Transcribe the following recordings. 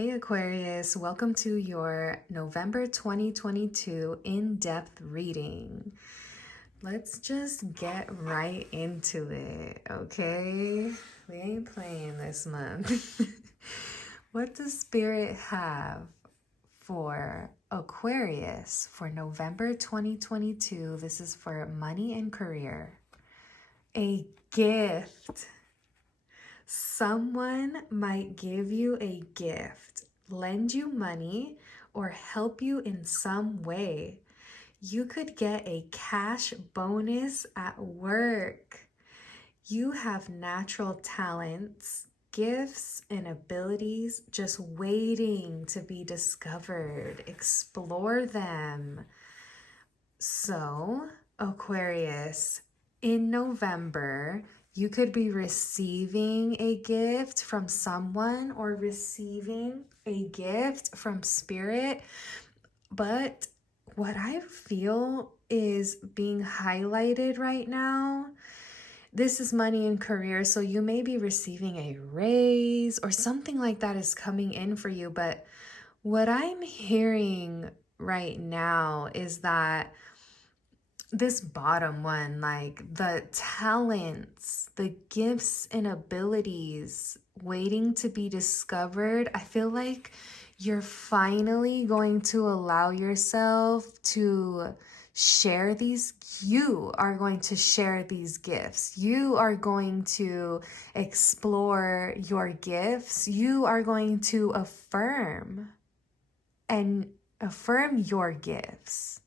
Hey Aquarius, welcome to your November 2022 in-depth reading. Let's just get right into it, okay? We ain't playing this month. What does Spirit have for Aquarius for November 2022? This is for money and career. A gift. Someone might give you a gift, lend you money, or help you in some way. You could get a cash bonus at work. You have natural talents, gifts, and abilities just waiting to be discovered. Explore them. So, Aquarius, in November, you could be receiving a gift from someone or receiving a gift from Spirit. But what I feel is being highlighted right now, this is money and career. So you may be receiving a raise or something like that is coming in for you. But what I'm hearing right now is that this bottom one, like the talents, the gifts and abilities waiting to be discovered, I feel like you're finally going to allow yourself to share these. You are going to share these gifts. You are going to explore your gifts. You are going to affirm your gifts.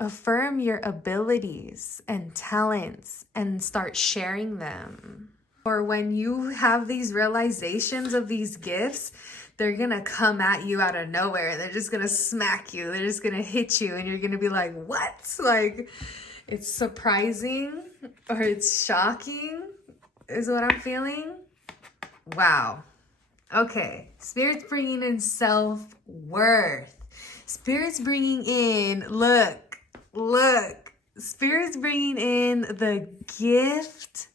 Affirm your abilities and talents and start sharing them. Or when you have these realizations of these gifts, they're gonna come at you out of nowhere. They're just gonna smack you. They're just gonna hit you and you're gonna be like, what? Like, it's surprising or it's shocking is what I'm feeling. Wow. Okay, Spirit's bringing in self-worth. Spirit's bringing in, look, Spirit's bringing in the gift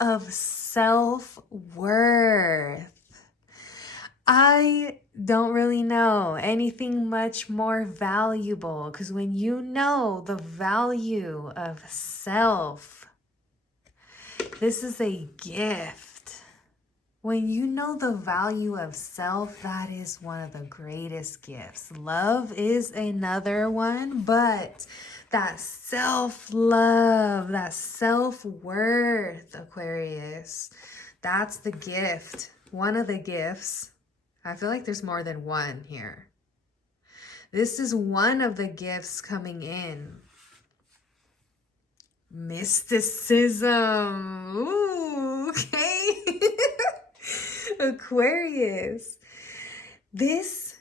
of self-worth. I don't really know anything much more valuable, because when you know the value of self, this is a gift. When you know the value of self, that is one of the greatest gifts. Love is another one, but that self-love, that self-worth, Aquarius, that's the gift. One of the gifts. I feel like there's more than one here. This is one of the gifts coming in. Mysticism. Ooh, okay. Aquarius, this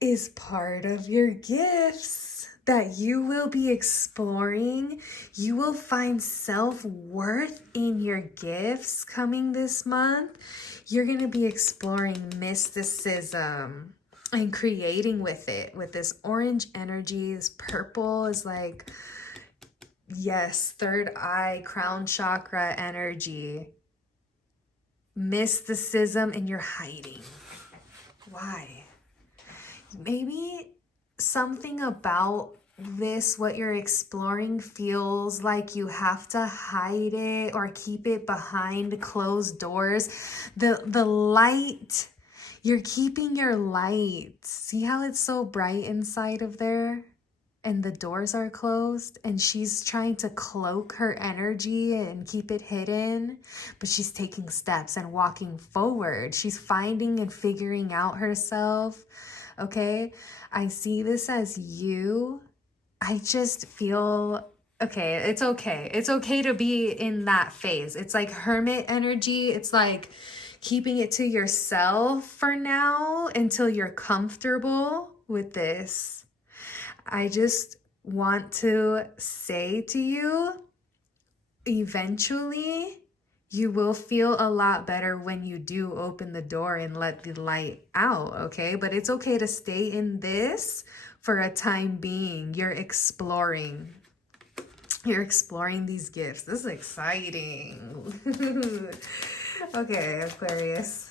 is part of your gifts that you will be exploring. You will find self-worth in your gifts coming this month. You're going to be exploring mysticism and creating with it, with this orange energy. This purple is like, yes, third eye, crown chakra energy. Mysticism, and you're hiding. Why? Maybe something about this, what you're exploring, feels like you have to hide it or keep it behind closed doors. The light, you're keeping your light. See how it's so bright inside of there? And the doors are closed, and she's trying to cloak her energy and keep it hidden, but she's taking steps and walking forward. She's finding and figuring out herself, okay? I see this as you. I just feel, okay, it's okay. It's okay to be in that phase. It's like hermit energy. It's like keeping it to yourself for now until you're comfortable with this. I just want to say to you, eventually you will feel a lot better when you do open the door and let the light out, okay? But it's okay to stay in this for a time being. You're exploring. You're exploring these gifts. This is exciting. Okay, Aquarius.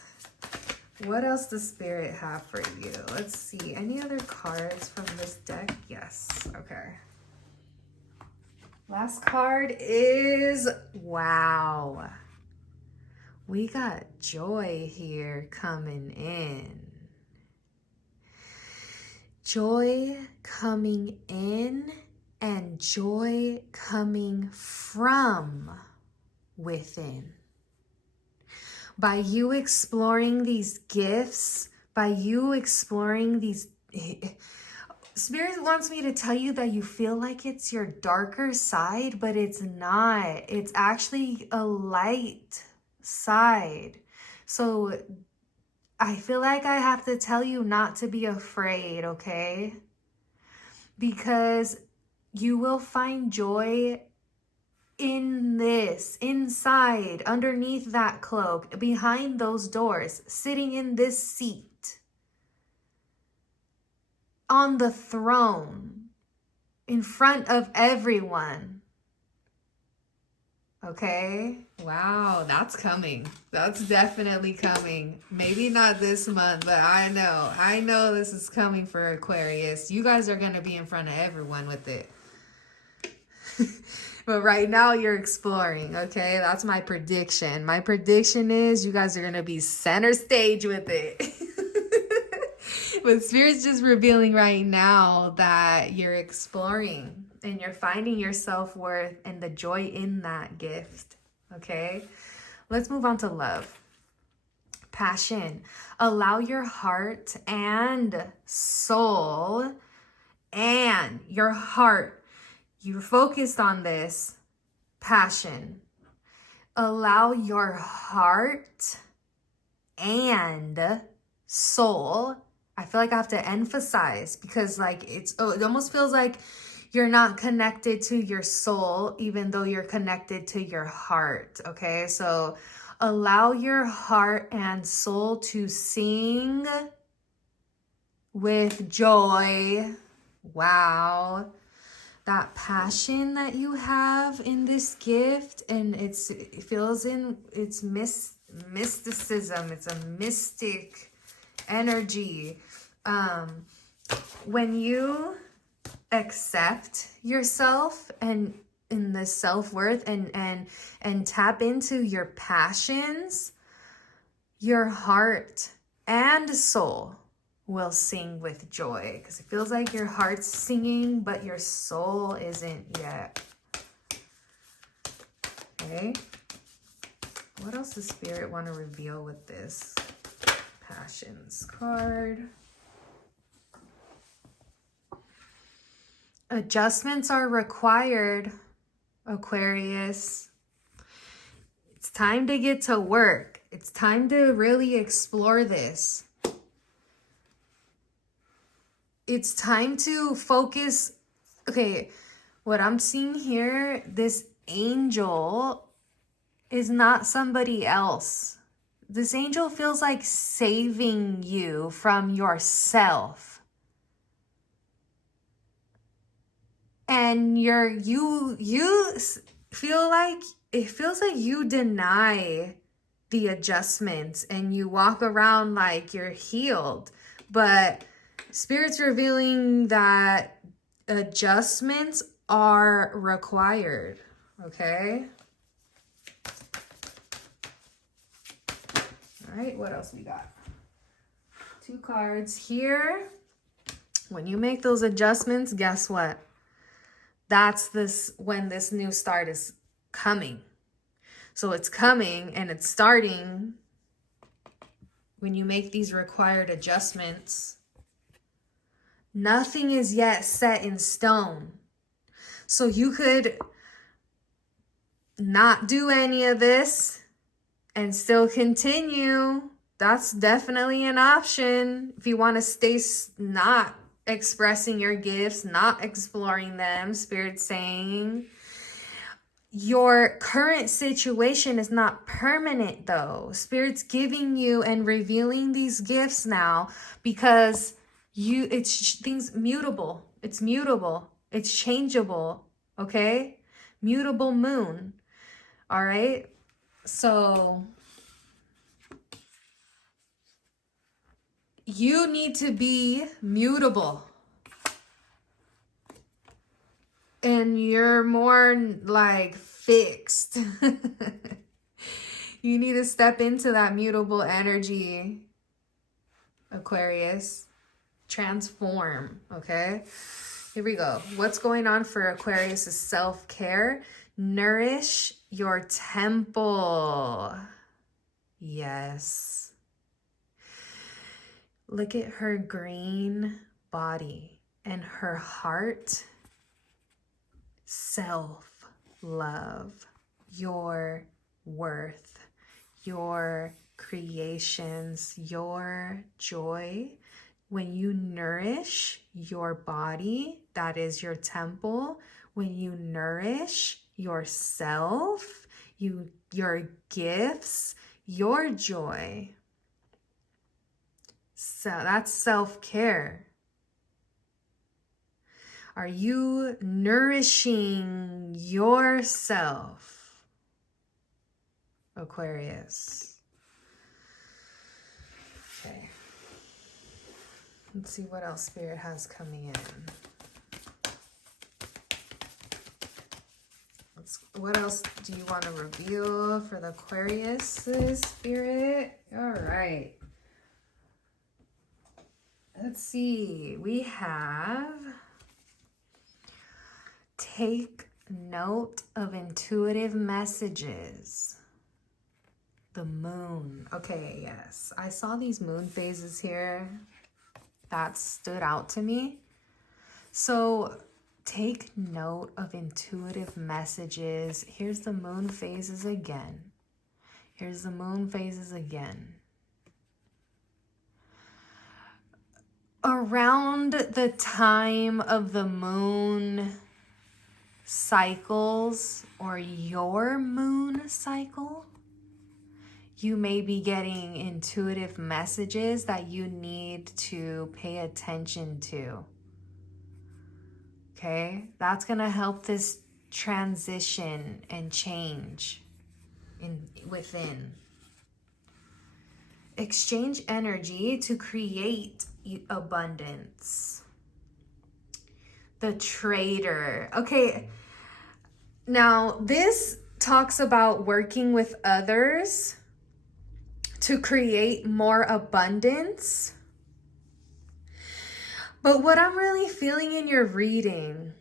What else does Spirit have for you? Let's see. Any other cards from this deck? Yes. Okay. Last card is, wow. We got joy here coming in. Joy coming in and joy coming from within. By you exploring these gifts, by you exploring these... Spirit wants me to tell you that you feel like it's your darker side, but it's not. It's actually a light side. So I feel like I have to tell you not to be afraid, okay? Because you will find joy in this, inside, underneath that cloak, behind those doors, sitting in this seat, on the throne, in front of everyone. Okay? Wow, that's coming. That's definitely coming. Maybe not this month, but I know this is coming for Aquarius. You guys are going to be in front of everyone with it. But right now you're exploring, okay? That's my prediction. My prediction is you guys are going to be center stage with it. But Spirit's just revealing right now that you're exploring and you're finding your self-worth and the joy in that gift, okay? Let's move on to love. Passion. Allow your heart and soul and your heart. You're focused on this. Passion. Allow your heart and soul. I feel like I have to emphasize because like it almost feels like you're not connected to your soul, even though you're connected to your heart. Okay, so allow your heart and soul to sing with joy. Wow. That passion that you have in this gift, and it feels in it's mysticism. It's a mystic energy. When you accept yourself and in the self-worth and tap into your passions, your heart and soul will sing with joy, because it feels like your heart's singing but your soul isn't yet. Okay, what else does Spirit want to reveal with this passions card? Adjustments are required, Aquarius. It's time to get to work. It's time to really explore this. It's time to focus. Okay, what I'm seeing here, this angel is not somebody else. This angel feels like saving you from yourself. And you feel like, it feels like you deny the adjustments and you walk around like you're healed. But Spirit's revealing that adjustments are required, okay? All right, what else we got? 2 cards here. When you make those adjustments, guess what? That's when this new start is coming. So it's coming and it's starting when you make these required adjustments. Nothing is yet set in stone. So you could not do any of this and still continue. That's definitely an option. If you want to stay not expressing your gifts, not exploring them, Spirit's saying. Your current situation is not permanent though. Spirit's giving you and revealing these gifts now because it's things mutable. It's mutable. It's changeable. Okay? Mutable moon. All right? So you need to be mutable. And you're more like fixed. You need to step into that mutable energy, Aquarius. Transform, okay? Here we go. What's going on for Aquarius is self-care. Nourish your temple. Yes. Look at her green body and her heart. Self-love, your worth, your creations, your joy. When you nourish your body, that is your temple. When you nourish yourself, your gifts, your joy. So that's self-care. Are you nourishing yourself, Aquarius? Okay. Let's see what else Spirit has coming in. What else do you want to reveal for the Aquarius Spirit? All right. Let's see. We have... Take note of intuitive messages. The moon. Okay, yes. I saw these moon phases here. That stood out to me. So take note of intuitive messages. Here's the moon phases again. Here's the moon phases again. Around the time of the moon cycles or your moon cycle, you may be getting intuitive messages that you need to pay attention to. Okay, that's gonna help this transition and change within. Exchange energy to create abundance. The trader. Okay, now this talks about working with others to create more abundance. But what I'm really feeling in your reading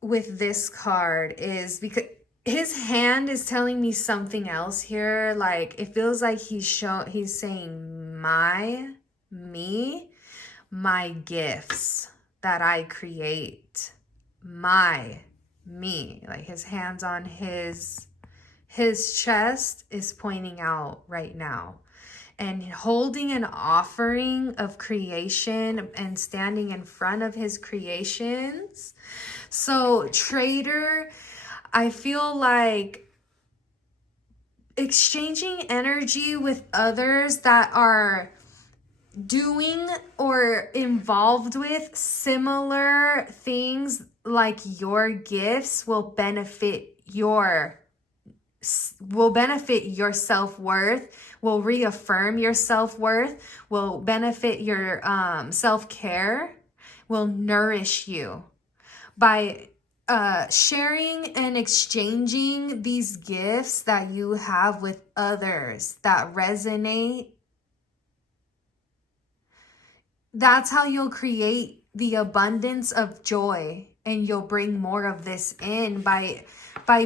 with this card is because his hand is telling me something else here. Like it feels like he's saying me, my gifts that I create, me. Like his hands on his chest is pointing out right now. And holding an offering of creation and standing in front of his creations. So trader, I feel like exchanging energy with others that are doing or involved with similar things like your gifts will benefit your self-worth, will reaffirm your self-worth, will benefit your self-care, will nourish you. By sharing and exchanging these gifts that you have with others that resonate, that's how you'll create the abundance of joy, and you'll bring more of this in by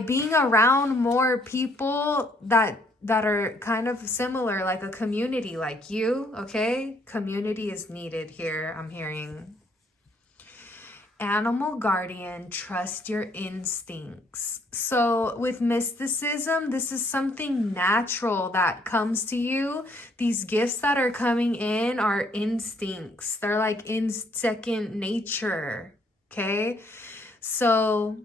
being around more people that are kind of similar, like a community like you, okay? Community is needed here, I'm hearing. Animal guardian, trust your instincts. So with mysticism, this is something natural that comes to you. These gifts that are coming in are instincts. They're like in second nature, okay? So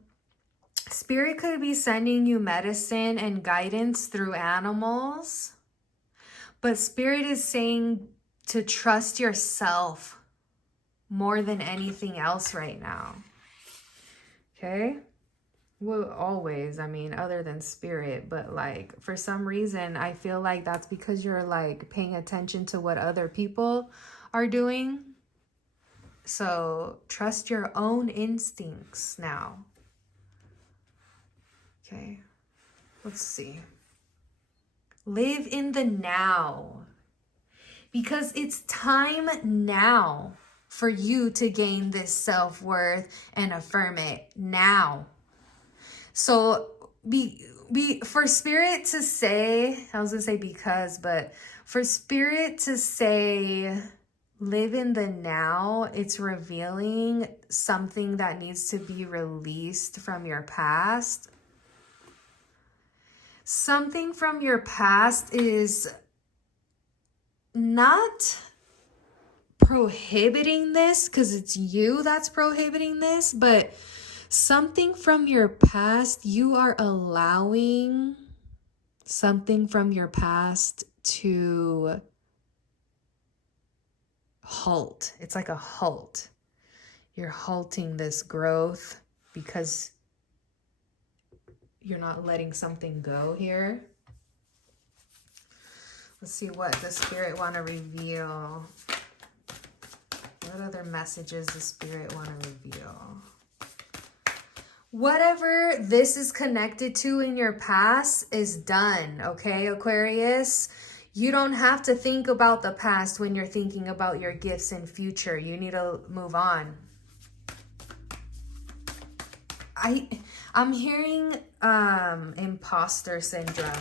Spirit could be sending you medicine and guidance through animals, but Spirit is saying to trust yourself more than anything else right now. Okay? Well, always, I mean, other than spirit, but like for some reason, I feel like that's because you're like paying attention to what other people are doing. So trust your own instincts now. Okay, let's see. Live in the now, because it's time now for you to gain this self-worth and affirm it now. So for spirit to say, I was gonna say because, but for spirit to say live in the now, it's revealing something that needs to be released from your past. Something from your past is not prohibiting this, because it's you that's prohibiting this, but something from your past, you are allowing something from your past to halt. It's like a halt. You're halting this growth because you're not letting something go here. Let's see what the spirit want to reveal. What other messages the spirit want to reveal? Whatever this is connected to in your past is done, okay, Aquarius? You don't have to think about the past when you're thinking about your gifts in future. You need to move on. I'm hearing imposter syndrome.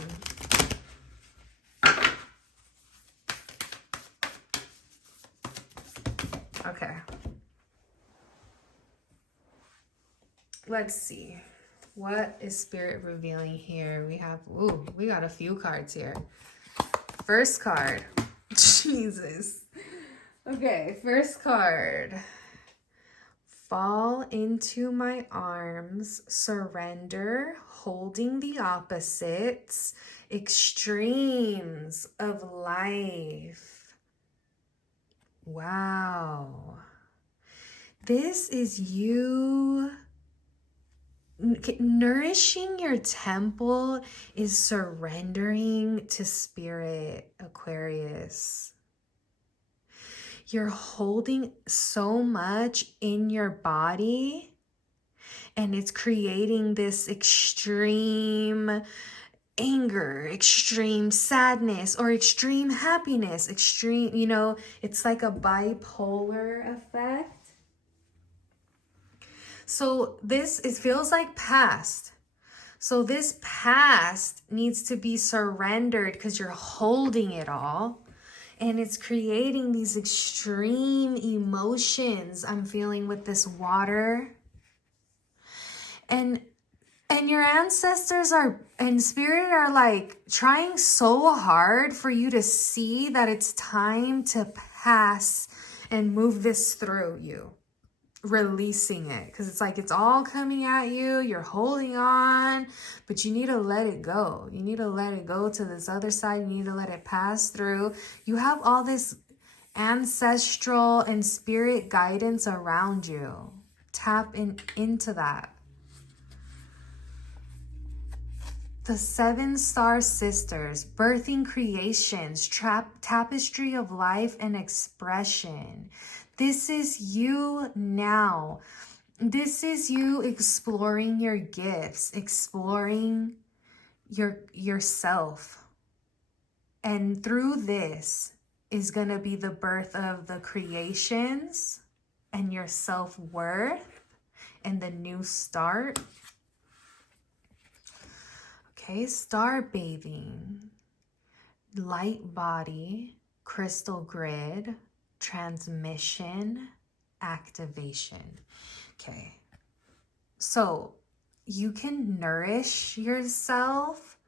Okay. Let's see. What is spirit revealing here? We got a few cards here. First card. Jesus. Okay, first card. Fall into my arms, surrender, holding the opposites, extremes of life. Wow. This is you. Nourishing your temple is surrendering to spirit, Aquarius. You're holding so much in your body, and it's creating this extreme anger, extreme sadness, or extreme happiness, extreme, it's like a bipolar effect. So it feels like past. So this past needs to be surrendered because you're holding it all. And it's creating these extreme emotions I'm feeling with this water. And your ancestors and spirit are like trying so hard for you to see that it's time to pass and move this through you. Releasing it, because it's like it's all coming at you, you're holding on, but you need to let it go. You need to let it go to this other side. You need to let it pass through. You have all this ancestral and spirit guidance around you. Tap into that. The 7-star sisters, birthing creations, tapestry of life and expression. This is you now. This is you exploring your gifts, exploring yourself. And through this is going to be the birth of the creations and your self-worth and the new start. Okay, star bathing, light body, crystal grid, transmission, activation. Okay, so you can nourish yourself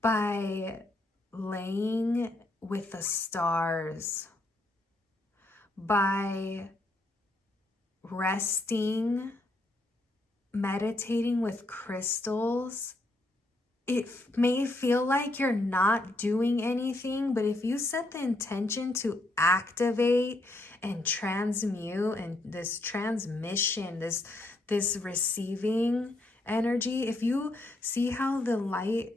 by laying with the stars, by resting, meditating with crystals. It may feel like you're not doing anything, but if you set the intention to activate and transmute and this transmission, this receiving energy. If you see how the light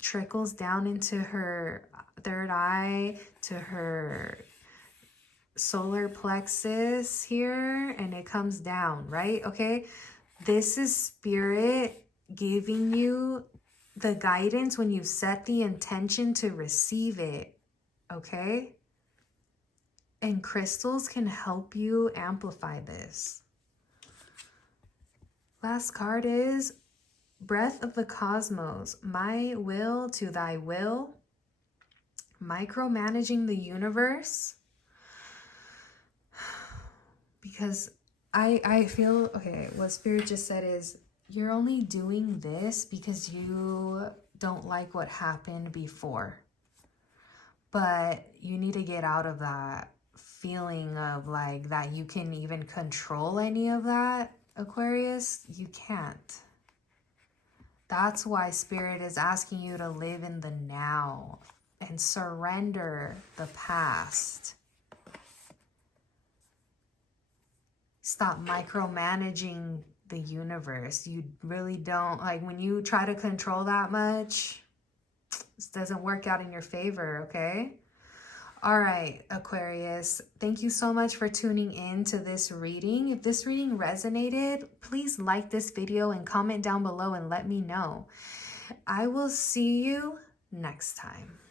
trickles down into her third eye, to her solar plexus here, and it comes down, right? Okay, this is spirit giving you the guidance when you set the intention to receive it, okay? And crystals can help you amplify this. Last card is Breath of the Cosmos. My will to thy will. Micromanaging the universe. Because I feel, okay, what Spirit just said is, you're only doing this because you don't like what happened before. But you need to get out of that feeling of like that you can even control any of that, Aquarius. You can't. That's why Spirit is asking you to live in the now and surrender the past. Stop micromanaging the universe. You really don't, like, when you try to control that much, this doesn't work out in your favor, okay? All right, Aquarius, thank you so much for tuning in to this reading. If this reading resonated, please like this video and comment down below and let me know. I will see you next time.